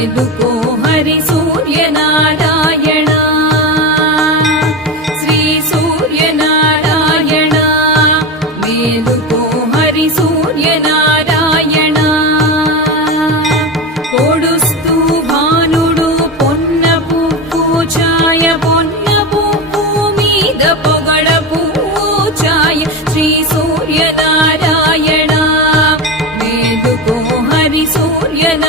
మేలుకో హరి సూర్యనారాయణ శ్రీ సూర్యనారాయణ మేలుకో హరి సూర్యనారాయణ పొడుస్తూ భానుడు పొన్న పువ్వు ఛాయ పొన్న పువ్వు మీద పొగడ పువ్వు ఛాయ శ్రీ సూర్యనారాయణ మేలుకో హరి సూర్యనారాయణ